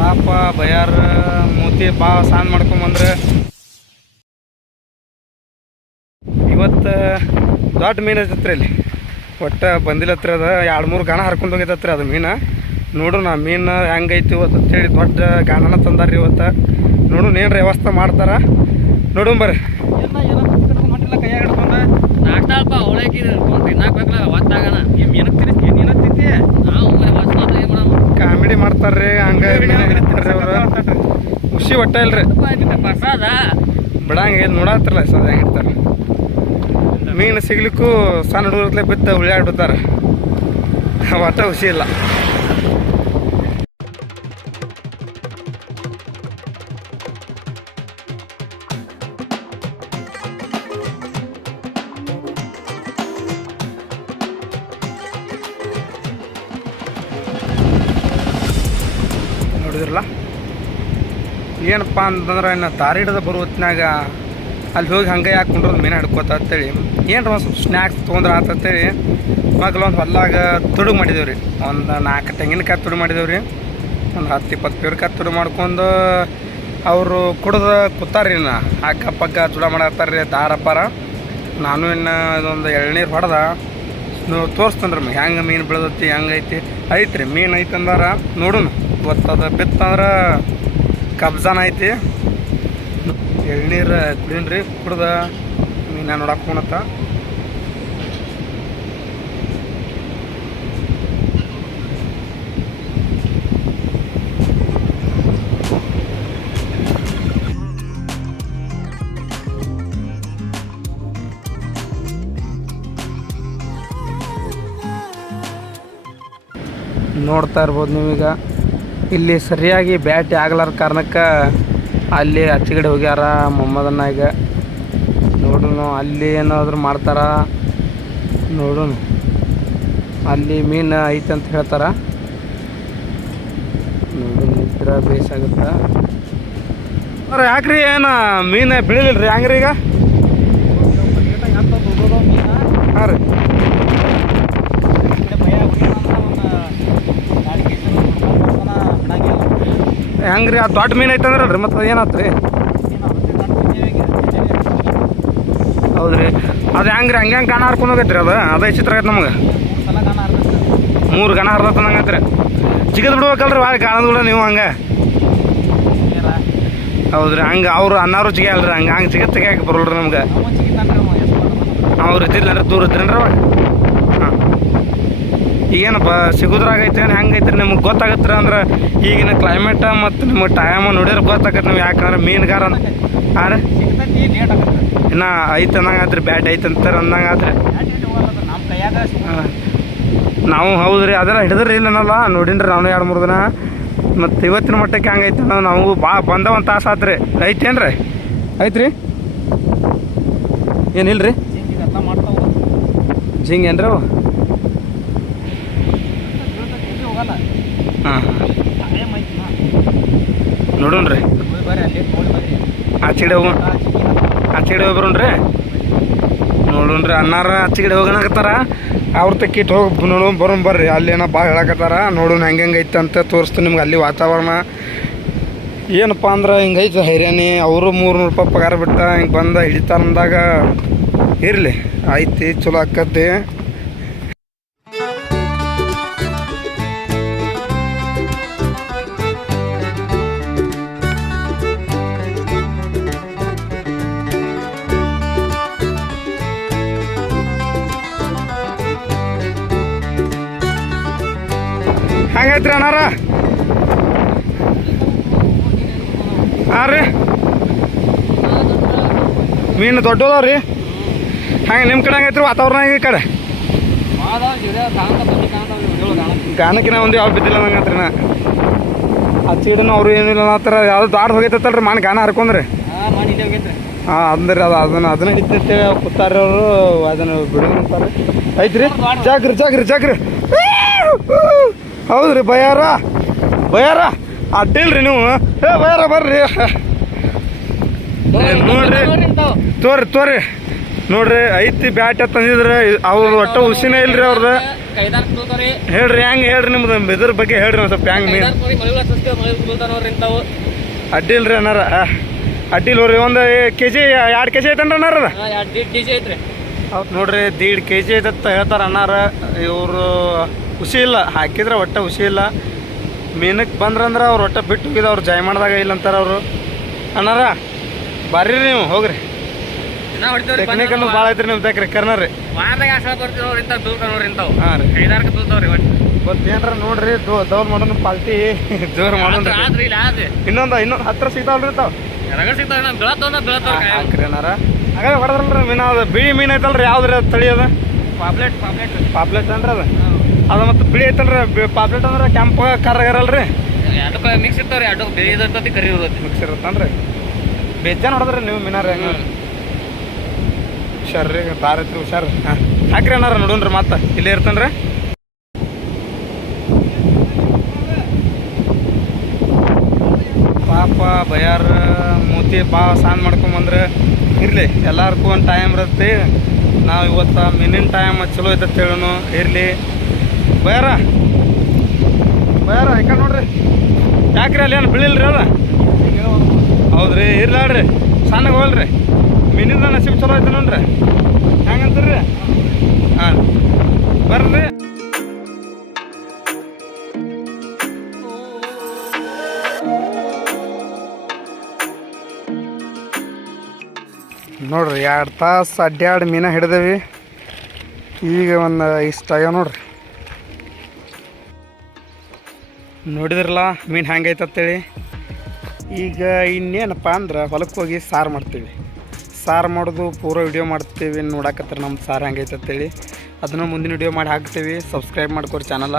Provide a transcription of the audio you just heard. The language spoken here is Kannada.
ಪಾಪ ಬಯಾರ ಮೂತಿ ಭಾಳ ಸಾನ್ ಮಾಡ್ಕೊಂಬಂದ್ರೆ ಇವತ್ತು ದೊಡ್ಡ ಮೀನು ಐತತ್ರಿ ಇಲ್ಲಿ. ಒಟ್ಟು ಬಂದಿಲ್ಲತ್ರಿ ಅದು. ಎರಡು ಮೂರು ಗಾಣ ಹರ್ಕೊಂಡು ಹೋಗೈತತ್ರಿ ಅದು ಮೀನು. ನೋಡೋಣ ಮೀನು ಹೆಂಗೈತಿ ಇವತ್ತು ಅಂತೇಳಿ ದೊಡ್ಡ ಗಾಣನ ತಂದಾರ್ರಿ ಇವತ್ತು. ನೋಡೋಣ ಏನು ವ್ಯವಸ್ಥೆ ಮಾಡ್ತಾರ. ನೋಡೋಣ ಬರ್ರಿ. ಕೈಯಾಗ ಹಿಡ್ಕೊಂಡು ನಾಷ್ಟ ಅಲ್ಪ ಅವಳಕಿ ತಿನ್ನಾಕ್ಬೇಕಲ್ಲ ತಿನ್ನಾಕ ಬೇಕಲ್ಲ ಒತ್ತಾಗಣ ನೀವು ಏನಕ್ಕೆ ತಿನ್ನಿಸ್ತಿ ನೀನು ತಿಂತಿ ನಾವು ಮನೆ ವಾಸನ ಏನು ಮಾಡೋಣ ಕಾಮಿಡಿ ಮಾಡ್ತಾರ್ರಿ ಹಂಗ ಮೀನು ಹಿಡಿತಾರ್ರಿ ಅವರು ಖುಷಿ ಒಟ್ಟ ಇಲ್ರಿ. ಬಿಡಂಗ ಏನು ನೋಡತ್ರಲ್ಲ ಸದ ಹೆಂಗೆ ಇರ್ತಾರೆ ಮೀನು ಸಿಗ್ಲಿಕ್ಕೂ ಸಣ್ಣ ಹುಡುಗರ್ಲೆ ಬಿತ್ತು ಉಳಿಯಾಡ್ಬಿಡ್ತಾರೆ ಒಟ್ಟ ಖುಷಿ ಇಲ್ಲ. ನೋಡಿದ್ರಲ್ಲ ಏನಪ್ಪ ಅಂತಂದ್ರೆ ಇನ್ನು ದಾರಿ ಹಿಡಿದು ಬರೋ ಹೊತ್ತಿನಾಗ ಅಲ್ಲಿ ಹೋಗಿ ಹಂಗೆ ಯಾಕೆ ಮೀನು ಹಿಡ್ಕೋತ ಅಂತೇಳಿ. ಏನು ಒಂದು ಸ್ವಲ್ಪ ಸ್ನ್ಯಾಕ್ಸ್ ತೊಗೊಂಡ್ರೆ ಆತಂತೇಳಿ ಮಗ್ಲು ಒಂದು ಹೊಲ್ದಾಗ ತುಡುಗು ಮಾಡಿದೇವು ರೀ ಒಂದು ನಾಲ್ಕು ತೆಂಗಿನಕಾಯಿ ತುಡು ಮಾಡಿದೇವು ರೀ ಒಂದು ಹತ್ತು ಇಪ್ಪತ್ತು ಪೇರ್ಕಾಯಿ ತುಡು ಮಾಡ್ಕೊಂಡು ಅವರು ಕುಡ್ದು ಕೂತಾರ್ರಿ ಇನ್ನು. ಅಕ್ಕ ಪಕ್ಕ ಚುಡ ಮಾಡತ್ತಾರ ರೀ ಪಾರ. ನಾನು ಇನ್ನು ಇದೊಂದು ಎಳ್ನೀರು ಹೊಡೆದ. ತೋರಿಸ್ತೇನೆ ರೀ ಹೆಂಗೆ ಮೀನು ಬೆಳೆದೈತಿ ಹೆಂಗೈತಿ ಐತ್ರಿ, ಮೀನು ಐತೆ ಅಂದಾರ ನೋಡೋಣ ಇವತ್ತದ ಬಿತ್ತಂದ್ರೆ ಕಬ್ಜಾನ ಐತಿ. ಎಳ್ನೀರು ಕುಡೀನ್ರಿ ಕುಡ್ದ ಮೀನ ನೋಡಕ್ಕೆ ಹೋಣತ್ತ ನೋಡ್ತಾ ಇರ್ಬೋದು ನೀವೀಗ. ಇಲ್ಲಿ ಸರಿಯಾಗಿ ಬ್ಯಾಟ್ ಆಗ್ಲಾರ ಕಾರಣಕ್ಕೆ ಅಲ್ಲಿ ಅಚ್ಚಿಗಡೆ ಹೋಗ್ಯಾರ ಮೊಹಮ್ಮದನ್ನ ಈಗ. ನೋಡೋಣ ಅಲ್ಲಿ ಏನಾದ್ರು ಮಾಡ್ತಾರ? ನೋಡೋಣ ಅಲ್ಲಿ ಮೀನು ಐತೆ ಅಂತ ಹೇಳ್ತಾರ? ನೋಡೋಣ ಇದ್ರ ಬೇಸಾಗುತ್ತ ಅರೆ ಯಾಕ್ರಿ ಏನು ಮೀನು ಬೆಳಿಲಿಲ್ಲ ರೀ ಹೆಂಗ್ರಿ ಈಗ? ಹಾಂ ರೀ. ಹೆಂಗ್ರಿ ಆ ದೊಡ್ಡ ಮೀನು ಐತಂದ್ರೆ ಅಂದ್ರೆ ಮತ್ತೆ ಏನಾಯ್ತು ರೀ ಹೌದ್ರಿ. ಅದು ಹೆಂಗ್ರಿ ಹಂಗೆ ಹಂಗೆ ಗಾಣ ಹರ್ಕೊಂಡು ಹೋಗೈತ್ರಿ ಅದು? ಅದೇ ಚಿತ್ರ ಆಗೈತೆ ನಮ್ಗೆ? ಮೂರು ಗಣ ಹರ್ದತ್ತ ನಂಗೈತ್ರಿ ಚಿಕ್ಕದ್ ಬಿಡ್ಬೇಕಲ್ರಿ ಭಾಳ ಗಾಣದ ಕೂಡ ನೀವು ಹಂಗೆ. ಹೌದ್ರಿ ಹಂಗೆ ಅವ್ರು ಅನ್ನಾರು ಚಿಗೆ ಅಲ್ರಿ ಹಂಗೆ ಹಂಗೆ ಚಿಕ್ಕ ತೆಗಿಯಾಕ ಬರಲ್ರಿ ನಮ್ಗೆ. ಅವ್ರು ಇದ್ದಿಲ್ಲ ದೂರ ಇದ್ರೇನ್ರಿ ಅವಾಗ ಹಾಂ. ಏನಪ್ಪ ಸಿಗುದ್ರಾಗೈತೆ ಹೆಂಗೈತ್ರಿ ನಿಮ್ಗೆ ಗೊತ್ತಾಗತ್ರಿ ಅಂದ್ರೆ ಈಗಿನ ಕ್ಲೈಮೇಟ ಮತ್ತು ನಿಮಗೆ ಟೈಮ್ ನೋಡಿದ್ರೆ ಗೊತ್ತಾಗತ್ತೆ ನಿಮ್ಗೆ. ಯಾಕಂದ್ರೆ ಮೀನುಗಾರ ಅಂತ ಹಾಂ ರೀ ಇನ್ನ ಐತೆ ಅನ್ನಂಗೆ ಆದ್ರೆ ಬ್ಯಾಟ್ ಐತೆ ಅಂತಾರೆ ಅಂದಂಗೆ ನಾವು ಹೌದು ಹೌದ್ರಿ, ಅದೆಲ್ಲ ಹಿಡಿದ್ರಿ ಇಲ್ಲ ಇಲ್ಲನಲ್ಲ ನೋಡಿನ್ರಿ ನಾನು ಎರಡು ಮೂರು ದಿನ. ಮತ್ತು ಇವತ್ತಿನ ಮಟ್ಟಕ್ಕೆ ಹಂಗೈತೆ ಅನ್ನೋ ನಾವು ಬಾ ಬಂದ ಒಂದು ತಾಸು ಆತ್ರಿ. ಐತೇನ್ರಿ? ಐತ್ರಿ? ಏನಿಲ್ಲ ರೀ ಜಿಂಗ್ ಏನ್ರಿ ಅವು? ಹಾಂ ಹಾಂ. ನೋಡೋಣ್ರಿ ಆಚೆಗಡೆ ಹೋಗೋಣ ಆಚೆಗಡೆ ಹೋಗಿ ನೋಡೋಣ ನೋಡೋಣ್ರಿ ಅನ್ನಾರ ಆಚೆಗಡೆ ಹೋಗೋಣಕತ್ತಾರ ಅವ್ರ ತಕ್ಕಿಟ್ಟು ಹೋಗಿ ನೋಡೋಣ ಬರೋಣ ಬರ್ರಿ. ಅಲ್ಲಿ ಏನೋ ಭಾಳ ಹೇಳಕತ್ತಾರ. ನೋಡೋಣ ಹೆಂಗೆ ಹೆಂಗೆ ಐತೆ ಅಂತ ತೋರಿಸ್ತೀನಿ ನಿಮ್ಗೆ ಅಲ್ಲಿ ವಾತಾವರಣ. ಏನಪ್ಪ ಅಂದ್ರೆ ಹಿಂಗೈತೆ ಹೈರಾಣಿ. ಅವರು ಮೂರ್ನೂರು ರೂಪಾಯಿ ಪಗಾರ ಬಿಟ್ಟ ಹಿಂಗೆ ಬಂದ ಹಿಡಿತಾರ ಅಂದಾಗ ಇರಲಿ. ಆಯ್ತು ಚಲೋ ಆಕತಿ ಹೆಂಗೈತ್ರಿ ಅಣ್ಣಾರ? ಹಾಂ ರೀ. ಮೀನು ದೊಡ್ಡದಾವ ರೀ. ಹಂಗೆ ನಿಮ್ಮ ಕಡೆ ಹಂಗೈತ್ರಿ ವಾತಾವರಣ ಈ ಕಡೆ? ಗಾನಕ್ಕಿನ ಒಂದು ಯಾವ ಬಿದ್ದಿಲ್ಲ ನಂಗಂತ್ರಿ ಆ ಸೀಡನ್ನು ಅವ್ರು ಏನಿಲ್ಲ ಅನ್ನತ್ತಾರ ಯಾವ್ದು ದಾಡ್ ಹೋಗೈತಲ್ರಿ ಮಾನ್ ಗಾನ ಹರ್ಕೊಂಡ್ರಿ. ಹಾಂ ಅಂದ್ರೆ ಅದು, ಅದನ್ನ ಅದನ್ನ ಹಿಡಿತೈತೆ ಕೂತಾರ ಅವರು, ಅದನ್ನ ಬಿಡಂತಾರೆ ಐತ್ರಿ? ಜಾಗ್ರಿ ಜಾಗ್ರಿ ಜಾಗ್ರಿ. ಹೌದ್ರಿ ಬಯಾರ? ಬಯಾರ? ಅಡ್ಡಿಲ್ರಿ ನೀವು. ಏ ಬಯಾರ ಬರ್ರಿ. ನೋಡ್ರಿ. ತೋರಿ ತೋರಿ ನೋಡ್ರಿ ಐತಿ ಬ್ಯಾಟ್ ತಂದಿದ್ರೆ ಅವ್ರ ಒಟ್ಟ ಹುಸಿನೇ ಇಲ್ರಿ ಅವ್ರದ. ಹೇಳ್ರಿ ಹೆಂಗೆ ಹೇಳ್ರಿ ನಿಮ್ದು? ಇದ್ರ ಬಗ್ಗೆ ಹೇಳ್ರಿ ಒಂದು ಸ್ವಲ್ಪ ಹೆಂಗ್ ಅಡ್ಡಿಲ್ರಿ ಅನ್ನಾರ. ಅಡ್ಡಿಲ್ ನೋಡ್ರಿ ಒಂದು ಕೆ ಜಿ ಎರಡು ಕೆ ಜಿ ಐತನ್ರಿ ಅನ್ನಾರ ಹಾಂ ನೋಡ್ರಿ ದೀಡ್ ಕೆ ಜಿ ಐತತ್ತ ಹೇಳ್ತಾರ ಅನ್ನಾರ. ಇವರು ಖುಷಿ ಇಲ್ಲ ಹಾಕಿದ್ರೆ ಒಟ್ಟೆ ಖುಷಿ ಇಲ್ಲ. ಮೀನಕ್ಕೆ ಬಂದ್ರಂದ್ರೆ ಅವ್ರು ಒಟ್ಟೆ ಬಿಟ್ಟು ಹೋಗಿದ ಅವ್ರು ಜಾಯ್ ಮಾಡಿದಾಗ ಇಲ್ಲ ಅಂತಾರೆ ಅವರು. ಅಣ್ಣಾರ ಬರ್ರಿ ನೀವು ಹೋಗ್ರಿ. ಟೆಕ್ನಿಕ್ ಭಾಳ ಐತ್ರಿ ನೀವು ಬೇಕ್ರಿ ಕರ್ನರಿ. ನೋಡ್ರಿ ದೌರ್ ಮಾಡೋನು ಹಾಂ ರೀ. ಕೈದಾರ್ಕ ಬೀಳ್ತಾವ್ರಿ ಒಟ್ಟು. ಗೊತ್ತ ಏನ್ರ ನೋಡ್ರಿ ದೋ ದೌಲ್ ಮಾಡೋಣ ಪಾಲ್ಟಿ ಜೋರು ಮಾಡೋಣ ಆದ್ರಿ ಇನ್ನೊಂದು ಇನ್ನೊಂದು ಹತ್ರ ಸಿಗ್ತಾವಲ್ರಿ ತಾವು. ಹಾಕ್ರಿ ಹಾಗಾದ್ರೆ ಹೊಡೆದ್ರಲ್ರಿ ಮೀನು ಅದು ಬಿಳಿ ಮೀನು ಐತಲ್ರಿ ಯಾವ್ದ್ರಿ ಅದು ತಳಿ ಅದ? ಪಾಪ್ಲೆಟ್ ಪಾಪ್ಲೆಟ್. ಪಾಪ್ಲೆಟ್ ಅಂದ್ರೆ ಅದು? ಅದು ಮತ್ತು ಬಿಳಿ ಐತಲ್ರಿ ಪಾಪ್ಲೆಟ್ ಅಂದ್ರೆ ಕೆಂಪು ಕರ್ರಗರಲ್ರಿ ಎರಡಕ್ಕೆ ಮಿಕ್ಸ್ ಇರ್ತಾವ್ರಿ ಎರಡು ಬಿಳಿ ಇರ್ತೈತಿ ಕರಿ ಇರ್ತೈತಿ. ಮಿಕ್ಸ್ ಇರುತ್ತನ್ರಿ ಬೇಜಾನ್ ಹೊಡೆದ್ರಿ ನೀವು ಮಿನಾರ ಹೆಂಗ? ಹುಷಾರ್ರಿ ರೀ ದಾರ ಐತ್ರಿ ಹುಷಾರ್. ಹಾಂ ಹಾಕ್ರಿ ಅನ್ನಾರ ನೋಡೋಣ್ರಿ ಮತ್ತೆ ಇಲ್ಲೇ ಇರ್ತಾನ್ರಿ. ಪಾಪ ಬಯಾರ ಮೂತಿ ಬಾ ಸಾನ್ ಮಾಡ್ಕೊಂಬಂದ್ರೆ ಇರಲಿ ಎಲ್ಲಾರ್ಗು ಒಂದು ಟೈಮ್ ಇರುತ್ತೆ. ನಾವು ಇವತ್ತು ಮಿನಿನ್ ಟೈಮ್ ಚಲೋ ಐತೆ ಹೇಳೋನು ಇರಲಿ. ಬಯಾರ ಬಯಾರ ಯಾಕೆ ನೋಡ್ರಿ. ಯಾಕ್ರಿ ಅಲ್ಲಿ ಏನು ಬೀಳಿಲ್ರಿ ಅವ್ರ? ಹೌದ್ರಿ ಇರ್ಲಾಡ್ರಿ ಸಣ್ಣಗೆ ಹೋಲ್ರಿ ಮೀನಿಂದ ನಸೀಬ್ ಚಲೋ ಐತೆ ನೋಡ್ರಿ. ಹೆಂಗಂತೀರಿ? ಹಾಂ. ಬರ್ರಿ. ನೋಡ್ರಿ, ಎರಡು ತಾಸು ಅಡ್ಡಾಡು ಮೀನ ಹಿಡ್ದೇವಿ. ಈಗ ಒಂದು ಇಷ್ಟ ಆಗ್ಯಾವ ನೋಡ್ರಿ. ನೋಡಿದ್ರಲ್ಲ, ಮೀನು ಹ್ಯಾಂಗೈತೆ ಅಂತೇಳಿ. ಈಗ ಇನ್ನೇನಪ್ಪ ಅಂದ್ರೆ ಹೊಲಕ್ಕೆ ಹೋಗಿ ಸಾರು ಮಾಡ್ತೀವಿ. ಸಾರು ಮಾಡೋದು ಪೂರ ವಿಡಿಯೋ ಮಾಡ್ತೀವಿ, ನೋಡಕತ್ತಾರೆ ನಮ್ಮ ಸಾರು ಹೆಂಗೈತೆ ಅಂತೇಳಿ. ಅದನ್ನು ಮುಂದಿನ ವಿಡಿಯೋ ಮಾಡಿ ಹಾಕ್ತೀವಿ. ಸಬ್ಸ್ಕ್ರೈಬ್ ಮಾಡ್ಕೊರಿ ಚಾನಲ